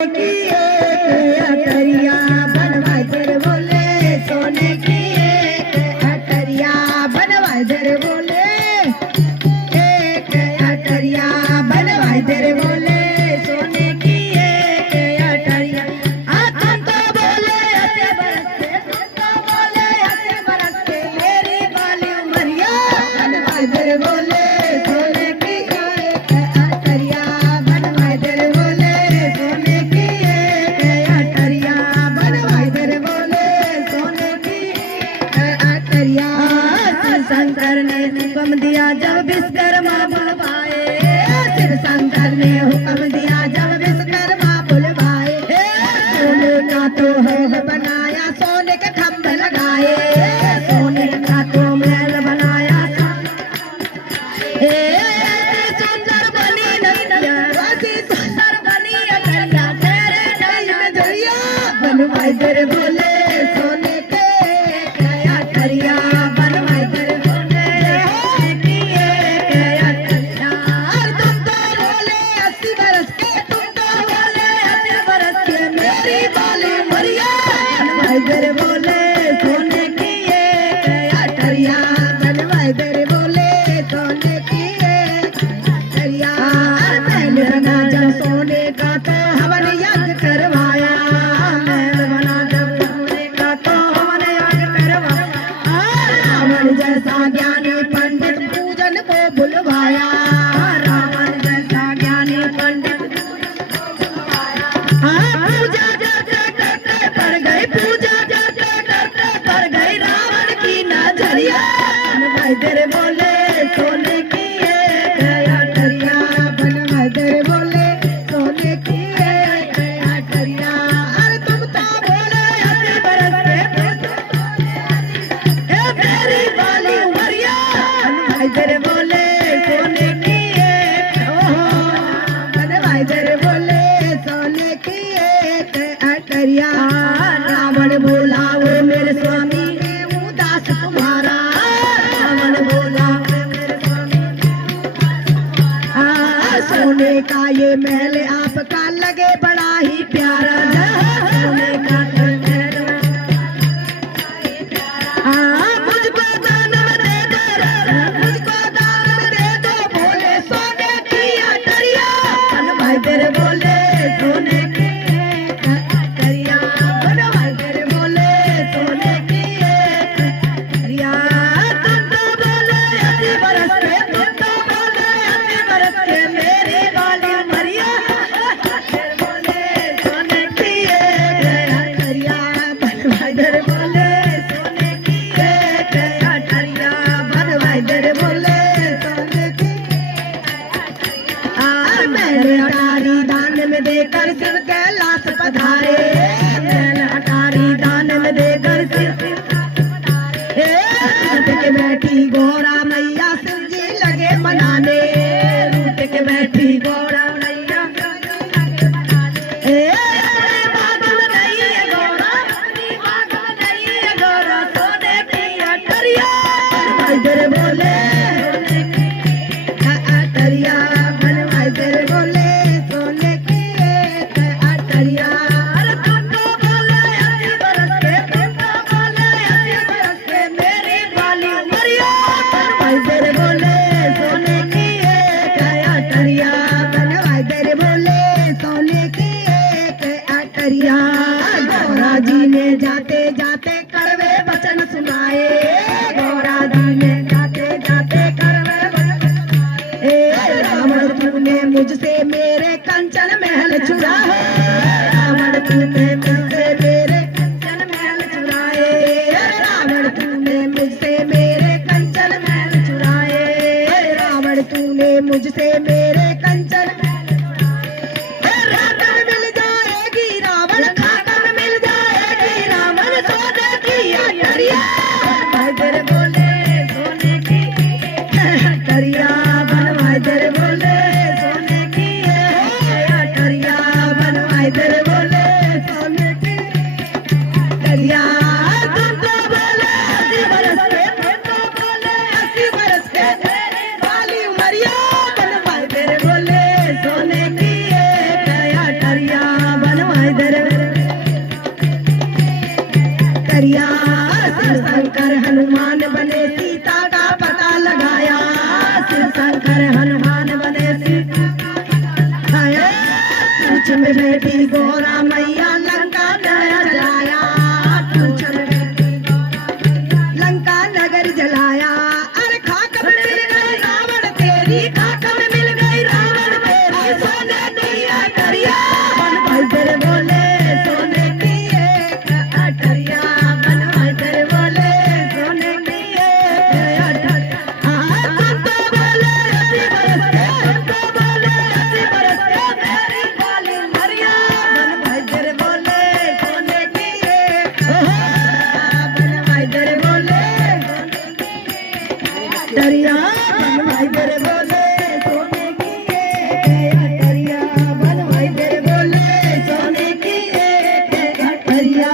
की एक अटरिया बनवाए दर बोले सोने की एक अटरिया बनवाए दर बोले एक अटरिया बनवाए दर बोले सोने की एक अटरिया तुम तो बोले ऐसे बरस के तुम तो बोले ऐसे बरस के मेरी बाली उमरिया बनवाए दर बोले सोने की एक अटरिया बनवाए दर बोले सोने शंकर ने हुक्म दिया जब विश्वकर्मा बुलवाए शिव शंकर ने हुक्म दिया जब विश्वकर्मा बुलवाए सोने का तो महल बनाया सोने के खंभे लगाए सोने का तो महल बनाया सुंदर बनी नैया सुंदर बनी अटरिया तेरे नैन में जरिया बनवाए दर बोले सोने के अटरिया बनवाए दर दर बोले सोने की एक अटरिया बनवाए दर बोले सोने की एक अटरिया महल बना जब सोने का तो हवन यज्ञ करवाया महल बना जब सोने का तो हवन यज्ञ करवाया रावण जैसा ज्ञानी पंडित पूजन को बुलवाया रावण जैसा ज्ञानी पंडित पूजा करते पड़ गई पूजा बनवाए दर बोले सोने की एक अटरिया बनवाए दर बोले सोने की एक अटरिया अरे तुम तो बोले ऐसे बरस के मेरी बाली उमरिया बनवाए दर बोले सोने की एक बनवाए दर बोले सोने की एक अटरिया रावण बोला वो मेरे स्वामी उदास तुम्हारा सोने का ये महल आपका लगे बड़ा ही प्यारा सोने का मुझको दान दे दो मुझको दान दे दो बोले सोने की अटरिया बनवाए दर बोले सोने की अटरिया बनवाए दर बोले सोने की अटरिया तुम तो बोले ऐसे बरस के तुम तो बोले ऐसे बरस के मेरी बाली उमरिया बोले सोने की एक अटरिया बनवाए दर बोले सोने की एक अटरिया बनवाए दर बोले सोने की मैंने अटारी दान में देकर शिव कैलाश पधारे मैंने अटारी दान में देकर शिव रूठ के बैठी गौरा मैया शिव जी लगे मनाने रूठ के बैठी गौरा मैया बागल नहीं है गौरा बागल नहीं है गौरा सोने की अटरिया बनवाए दर बोले अटरिया बनवाए दर बोले सोने की एक अटरिया अरे तुम तो बोले ऐसे बरस के तुम तो बोले ऐसे बरस के मेरी बाली उमरिया बनवाए दर बोले सोने की एक अटरिया बनवाए दर बोले सोने की एक अटरिया गौरा जी ने जाते जाते कड़वे वचन सुनाए गौरा जी ने जाते जाते कड़वे वचन सुनाए रावण तूने मुझसे मेरे कंचन महल चुराए रावण तूने मुझसे मेरे कंचन महल चुराए रावण तूने मुझसे मेरे कंचन महल चुराए रावण तूने मुझसे मेरे कंचन रावण मिल जाएगी रावण खाकर मिल जाएगी रावण सोने की अटरिया बनवाए दर बोले सोने की अटरिया बनवाए दर बोले सोने की अटरिया बनवाए दर बोले सोने बनवाए तेरे करिया। शिव शंकर हनुमान बने सीता का पता लगाया, शिव शंकर हनुमान बने सीता आया। पूछ में बेटी गोरा मैया लंका नया जलाया, पूछ में बेटी लंका नगर जलाया। अरे खाक में मिल गई रावण तेरी, खाक में मिल गई रावण मेरी, सोने दिया करिया बनवाए तेरे बोले सोने की एक अटरिया, बनवाए तेरे बोले सोने की एक अटरिया। तुम तो बोले 80 बरस के, तुम तो बोले 80 बरस के मेरी बाली मरिया, बनवाए तेरे बोले सोने की एक बनवाए तेरे बोले अटरिया, बनवाए तेरे बोले सोने की एक अटरिया, बनवाए तेरे बोले सोने की एक अटरिया।